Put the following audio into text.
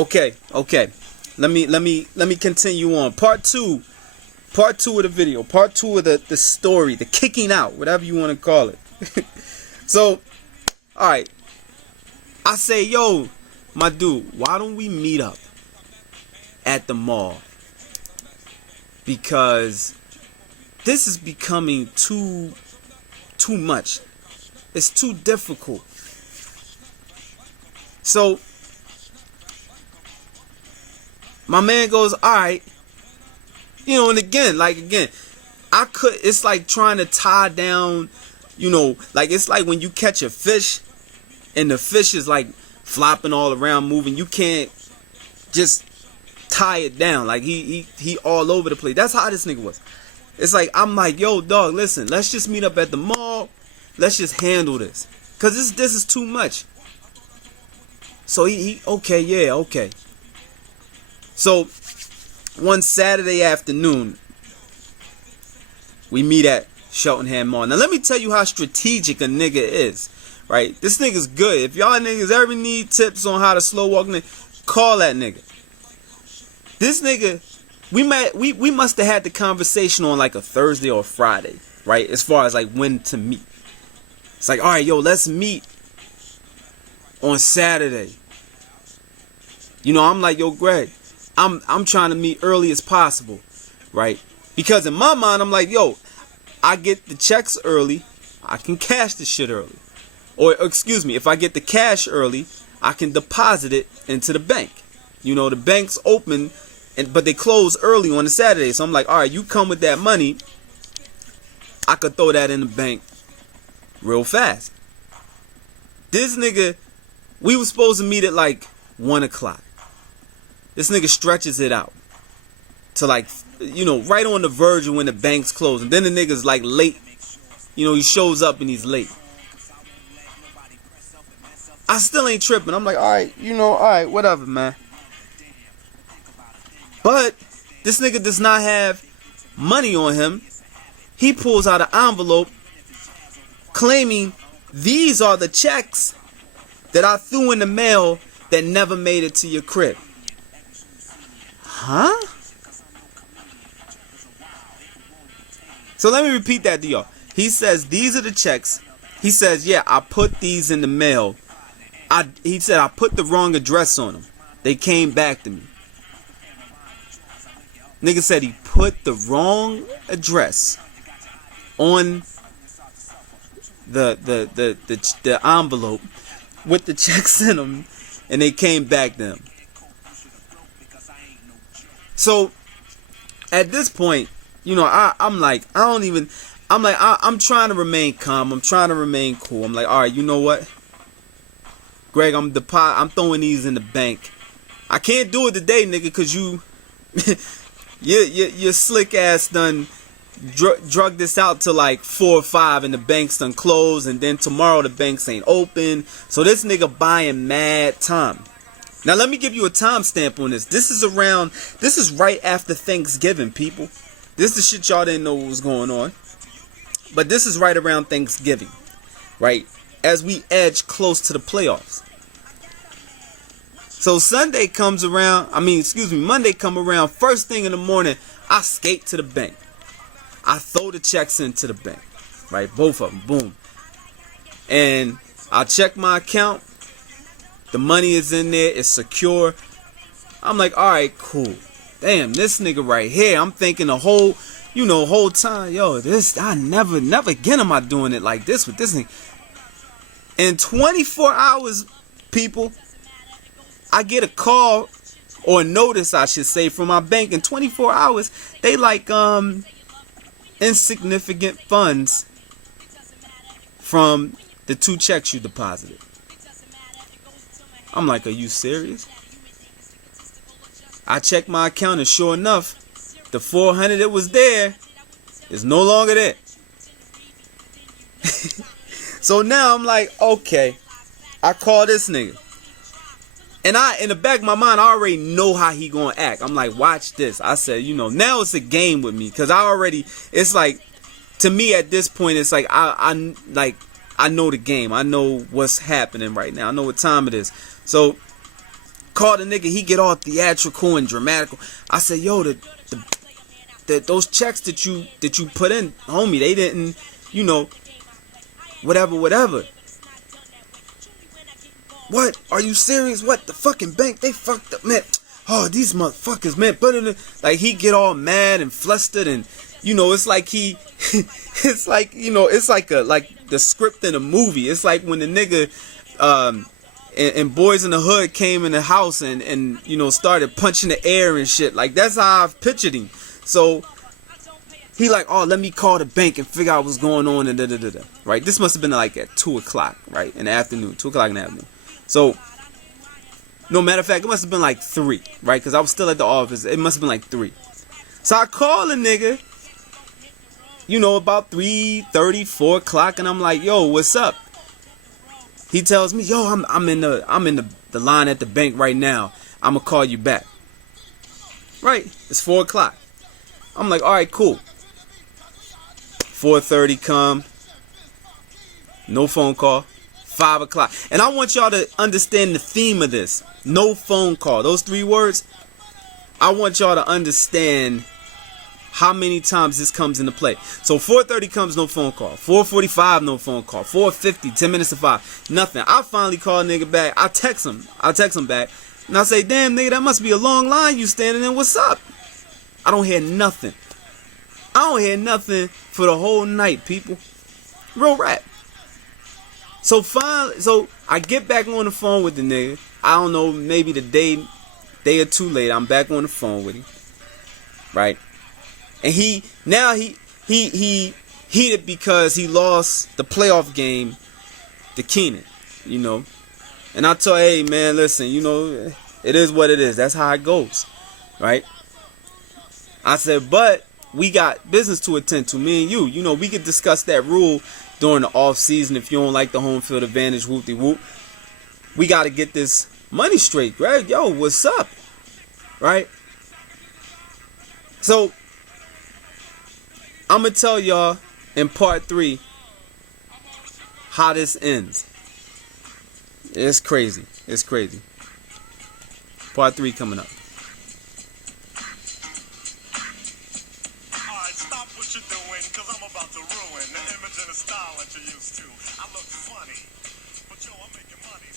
Okay. Let me continue on. Part two of the video. Part two of the story, the kicking out, whatever you want to call it. So, alright. I say, yo, my dude, why don't we meet up at the mall? Because this is becoming too much. It's too difficult. So my man goes, alright. And again, it's like trying to tie down, it's like when you catch a fish and the fish is like flopping all around, moving. You can't just tie it down. Like he all over the place. That's how this nigga was. It's like, I'm like, yo, dog, listen, let's just meet up at the mall. Let's just handle this. Cause this is too much. So he okay. So one Saturday afternoon, we meet at Cheltenham Mall. Now let me tell you how strategic a nigga is. Right? This nigga's good. If y'all niggas ever need tips on how to slow walk, call that nigga. This nigga, we must have had the conversation on like a Thursday or Friday, right? As far as like when to meet. It's like, all right, yo, let's meet on Saturday. I'm like, yo, Greg, I'm trying to meet early as possible, right? Because in my mind, I'm like, yo, I get the checks early, I can cash the shit early. Or, excuse me, if I get the cash early, I can deposit it into the bank. The bank's open, but they close early on a Saturday. So I'm like, all right, you come with that money, I could throw that in the bank real fast. This nigga, we were supposed to meet at like 1 o'clock. This nigga stretches it out to like, right on the verge of when the bank's closed. And then the nigga's like late. He shows up and he's late. I still ain't tripping. I'm like, all right, whatever, man. But this nigga does not have money on him. He pulls out an envelope claiming these are the checks that I threw in the mail that never made it to your crib. Huh? So let me repeat that to y'all. He says these are the checks. He says, yeah, I put these in the mail. He said I put the wrong address on them. They came back to me. Nigga said he put the wrong address on the envelope with the checks in them, and they came back to him. So at this point, I'm trying to remain calm. I'm trying to remain cool. I'm like, all right, you know what, Greg, I'm throwing these in the bank. I can't do it today, nigga, because your slick ass done drug this out to like 4 or 5 and the bank's done closed, and then tomorrow the banks ain't open. So this nigga buying mad time. Now let me give you a timestamp on this. This is right after Thanksgiving, people. This is the shit y'all didn't know what was going on. But this is right around Thanksgiving, right? As we edge close to the playoffs. So Monday come around, first thing in the morning, I skate to the bank. I throw the checks into the bank, right? Both of them, boom. And I check my account. The money is in there, it's secure. I'm like, all right, cool. Damn, this nigga right here, I'm thinking the whole time, yo, I never again am I doing it like this with this nigga. In 24 hours, people, I get a call or a notice, I should say, from my bank. In 24 hours, they like insignificant funds from the 2 checks you deposited. I'm like, are you serious? I checked my account, and sure enough, the 400 that was there is no longer there. So now I'm like, okay, I call this nigga. And in the back of my mind, I already know how he gonna act. I'm like, watch this. I said, now it's a game with me. Because it's like, to me at this point, it's like, I know the game. I know what's happening right now. I know what time it is. So Call the nigga, he get all theatrical and dramatical. I said, yo, those checks that you put in, homie, they didn't, you know, whatever. What? Are you serious? What? The fucking bank, they fucked up, man. Oh, these motherfuckers, man. But like, he get all mad and flustered, and you know, it's like he, it's like, you know, it's like the script in a movie. It's like when the nigga, and Boys in the Hood came in the house and you know, started punching the air and shit. Like, that's how I've pictured him. So he like, oh, let me call the bank and figure out what's going on and da. Right? This must have been like at 2 o'clock, right, in the afternoon, 2 o'clock in the afternoon. So, no, matter of fact, it must have been like 3, right? Because I was still at the office. It must have been like 3. So I call a nigga, you know, about 3:30, 4 o'clock, and I'm like, yo, what's up? He tells me, yo, I'm in the line at the bank right now. I'm gonna call you back. Right? It's 4 o'clock. I'm like, all right, cool. 4:30 come. No phone call. 5 o'clock. And I want y'all to understand the theme of this. No phone call. Those 3 words. I want y'all to understand how many times this comes into play. So 4:30 comes, no phone call. 4:45, no phone call. 4:50, 10 minutes to 5. Nothing. I finally call a nigga back. I text him back. And I say, damn, nigga, that must be a long line you standing in. What's up? I don't hear nothing. I don't hear nothing for the whole night, people. Real rap. So I get back on the phone with the nigga. I don't know, maybe the day or 2 later, I'm back on the phone with him. Right? And he heated because he lost the playoff game to Keenan, you know. And I told, hey man, listen, you know, it is what it is. That's how it goes. Right? I said, but we got business to attend to, me and you. You know, we could discuss that rule during the off season if you don't like the home field advantage, whoop-de-whoop. We got to get this money straight, right? Yo, what's up? Right? So, I'm going to tell y'all in part 3 how this ends. It's crazy. It's crazy. Part 3 coming up. Stop what you're doing, cause I'm about to ruin the image and the style that you're used to. I look funny, but yo, I'm making money.